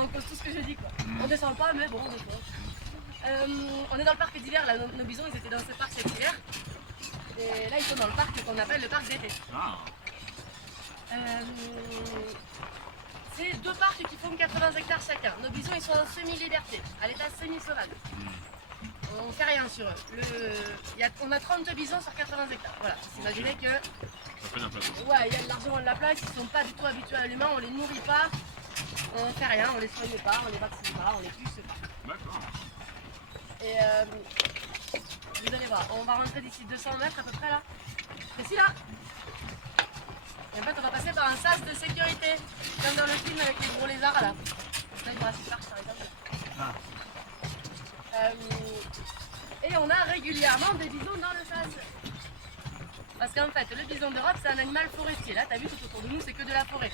en cause tout ce que je dis, quoi. On descend pas, mais bon, on descend. On est dans le parc d'hiver, là, nos bisons, ils étaient dans ce parc cet hiver. Et là, ils sont dans le parc qu'on appelle le parc d'été. C'est deux parcs qui font 80 hectares chacun. Nos bisons, ils sont en semi-liberté, à l'état semi-sauvage. On ne fait rien sur eux. On a 30 bisons sur 80 hectares. Voilà, vous imaginez que... Ouais, il y a de l'argent de la place, ils ne sont pas du tout habitués à l'humain, on les nourrit pas, on ne fait rien, on les soigne pas, on les vaccine pas, on les puce pas. D'accord. Et vous allez voir, on va rentrer d'ici 200 mètres à peu près là. C'est ici là. Et en fait on va passer par un sas de sécurité, comme dans le film avec les gros lézards là. Là Jurassic Park par exemple. Et on a régulièrement des bisons dans le sas. Parce qu'en fait, le bison d'Europe, c'est un animal forestier. Là, tu as vu, tout autour de nous, c'est que de la forêt.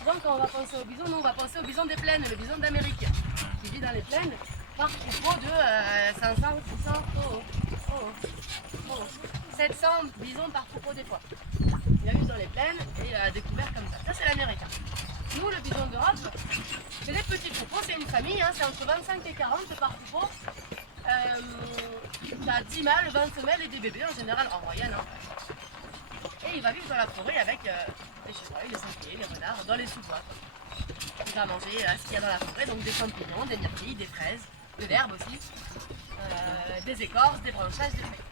Souvent, quand on va penser au bison, nous, on va penser au bison des plaines, le bison d'Amérique, qui vit dans les plaines, par troupeau de 500, 600, 700 bisons par troupeau des fois. Il a vu dans les plaines et découvert comme ça. Ça, c'est l'américain. Nous, le bison d'Europe, c'est des petits troupeaux, c'est une famille, hein, c'est entre 25 et 40 par troupeau. T'as 10 mâles, 20 femelles et des bébés en général, en moyenne. Hein. Et il va vivre dans la forêt avec les chevreuils, les sangliers, les renards, dans les sous-bois. Il va manger ce qu'il y a dans la forêt, donc des champignons, des myrtilles, des fraises, de l'herbe aussi, des écorces, des branchages, des feuilles.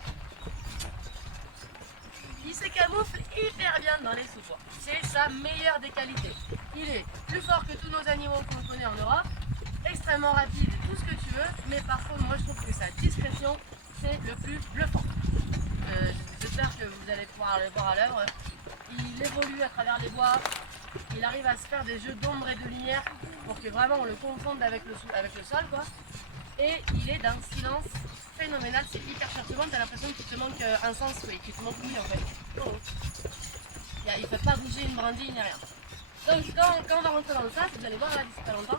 Il se camoufle hyper bien dans les sous-bois. C'est sa meilleure des qualités. Il est plus fort que tous nos animaux qu'on connaît en Europe, extrêmement rapide, tout ce que tu veux, mais par contre, moi je trouve que sa discrétion, c'est le plus bluffant. J'espère que vous allez pouvoir le voir à l'œuvre. Il évolue à travers les bois, il arrive à se faire des jeux d'ombre et de lumière pour que vraiment on le confonde avec le sol, quoi. Et il est d'un silence phénoménal, c'est hyper perturbant, t'as l'impression qu'il te manque un sens, qu'il te manque oui en fait. Oh. Il ne peut pas bouger une brindille ni rien. Donc quand on va rentrer dans le sas, vous allez voir là d'ici pas longtemps,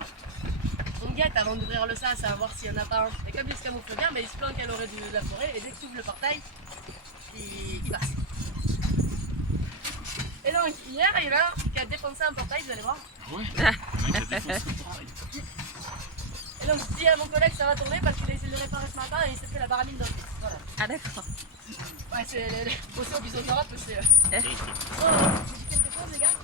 on guette avant d'ouvrir le sas à voir s'il n'y en a pas un. Et comme il se camoufle bien, mais il se planque à l'orée de la forêt et dès qu'il ouvre le portail, il passe. Et donc hier, il y en a un qui a défoncé un portail, vous allez voir. Ouais, il a défoncé le portail. Et donc je dis à mon collègue ça va tourner parce qu'il a essayé de le réparer ce matin et il s'est fait la baramine dans le pied. Voilà. Ah d'accord. Ouais, c'est bosser au bison d'Europe, c'est... Oh, j'ai dit quelque chose les gars.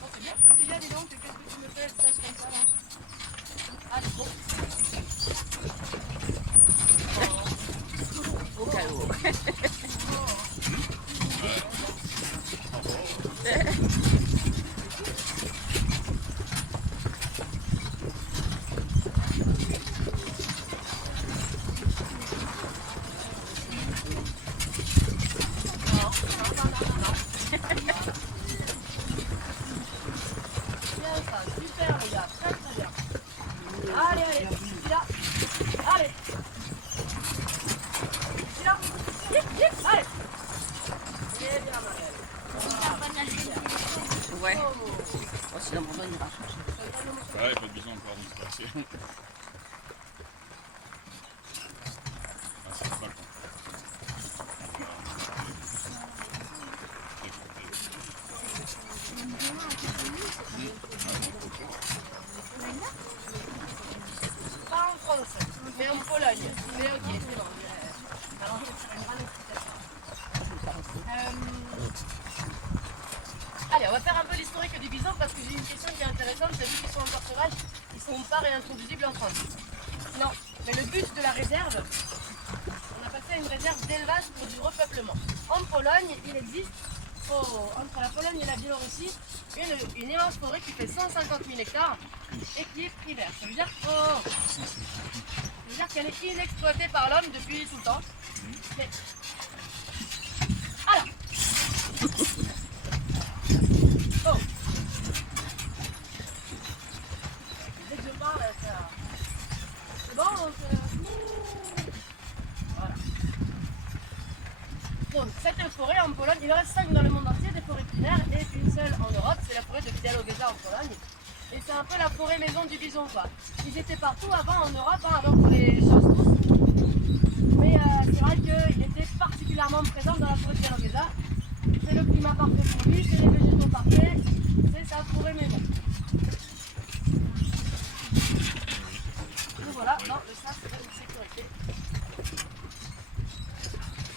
Oh, c'est bien ce qu'il y a, dis donc, qu'est-ce que tu me fais, ça comme ça là. Ah, c'est bon. Au cas où. Super les gars, très très bien. Allez, allez, ici là. Allez. Ici là. Vite, vite, allez. Et bien ma belle. Ouais. Oh, sinon, on ira chercher. Ouais, pas de bison encore, donc c'est passé. Ah, c'est pas le temps. Pas en France, mais en Pologne. Mais ok, c'est bon. Alors, je vais faire une grande explication. Allez, on va faire un peu l'historique du bison parce que j'ai une question qui est intéressante. C'est vu qu'ils sont encore sauvages, ils ne sont pas réintroduisibles en France. Non, mais le but de la réserve, on a passé à une réserve d'élevage pour du repeuplement. En Pologne, il existe, entre la Pologne et la Biélorussie, une immense forêt qui fait 150 000 hectares et qui est primaire. Ça veut dire qu'elle est inexploitée par l'homme depuis tout le temps. Mais... Alors oh. Dès que je parle, ça... C'est bon donc, voilà. Donc, cette forêt en Pologne, il en reste 5 dans le monde entier, des forêts primaires, et une seule en Europe, c'est la forêt de Białowieża en Pologne. Et c'est un peu la forêt maison du bison, quoi. Ils étaient partout avant en Europe, hein, avant qu'on les chasse tous. Mais c'est vrai qu'il était particulièrement présent dans la forêt de Białowieża. C'est le climat parfait pour lui, c'est les végétaux maison. Nous voilà dans le sas de sécurité.